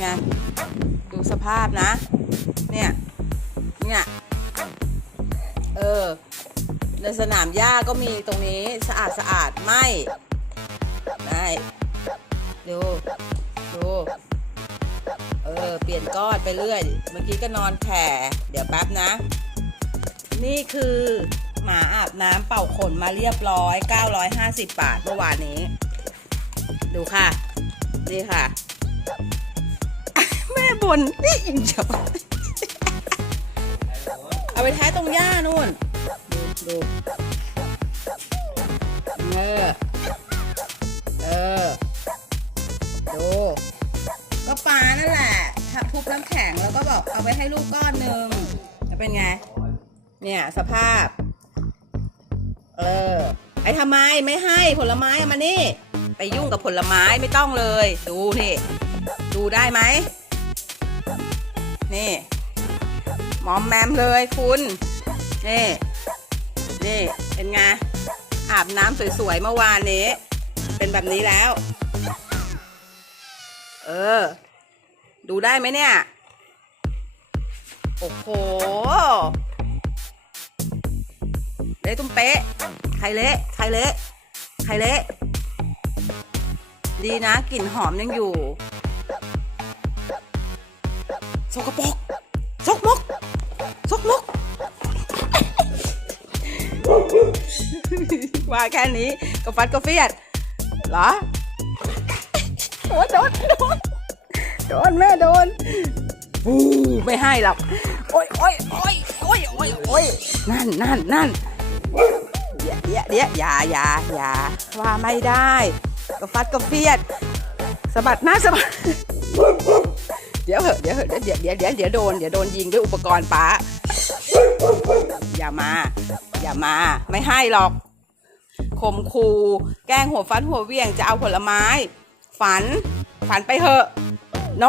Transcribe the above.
ไง ดูสภาพนะ เนี่ย เนี่ย เออ ในสนามหญ้าก็มีตรงนี้สะอาดสะอาดไม่ได้ดู ดู เออ เปลี่ยนก้อนไปเรื่อย เมื่อกี้ก็นอนแผ่เดี๋ยวแป๊บนะ นี่คือหมาอาบน้ำเป่าขนมาเรียบร้อย 950 บาทเมื่อวานนี้ ดูค่ะ นี่ค่ะ แม่บนนี่ยิงจับเอาไปท้ายตรงหญ้านู่น ดูดูเออเออดูก็ปลานั่นแหละทับทุบน้ำแข็งแล้วก็บอกเอาไปให้ลูกก้อนหนึ่งจะเป็นไง เนี่ยสภาพ เออ ไอ้ทำไมไม่ให้ผลไม้อามานี่ ไปยุ่งกับผลไม้ไม่ต้องเลย ดูนี่ดูได้ไหม นี่หมอมแมมเลยคุณ นี่ นี่เป็นไง อาบน้ำสวยๆเมื่อวานนี้ เป็นแบบนี้แล้ว เออ ดูได้ไหมเนี่ย โอ้โหเละตุ้มเป๊ะ ใครเละใครเละใครเละดีนะกลิ่นหอมยังอยู่ กปรกสกมกสกมก ว่าแค่นี้ก็ฟัดก็เฟียดเหรอโดนโดนโดนโดนแม่โดนปูไม่ให้หรอกโอ้ยโอ้ยโอ้ยโอ้ยโอ้ยโอ้ยนั่นนั่นนั่นเดี๋ยวเดี๋ยวเดี๋ยวอย่าอย่าอย่าว่าไม่ได้ ก็ฟัดก็เฟียดสะบัดหน้าสะบัด เดี๋ยวเหอะเดี๋ยวเหอะเดี๋ยวเดี๋ยวเดี๋ยวเดี๋ยวโดนเดี๋ยวโดนยิงด้วยอุปกรณ์ป้า อย่ามา อย่ามา ไม่ให้หรอกข่มคูแกล้งหัวฟันหัวเวียงจะเอาผลไม้ ฝัน ฝันไปเหอะ โน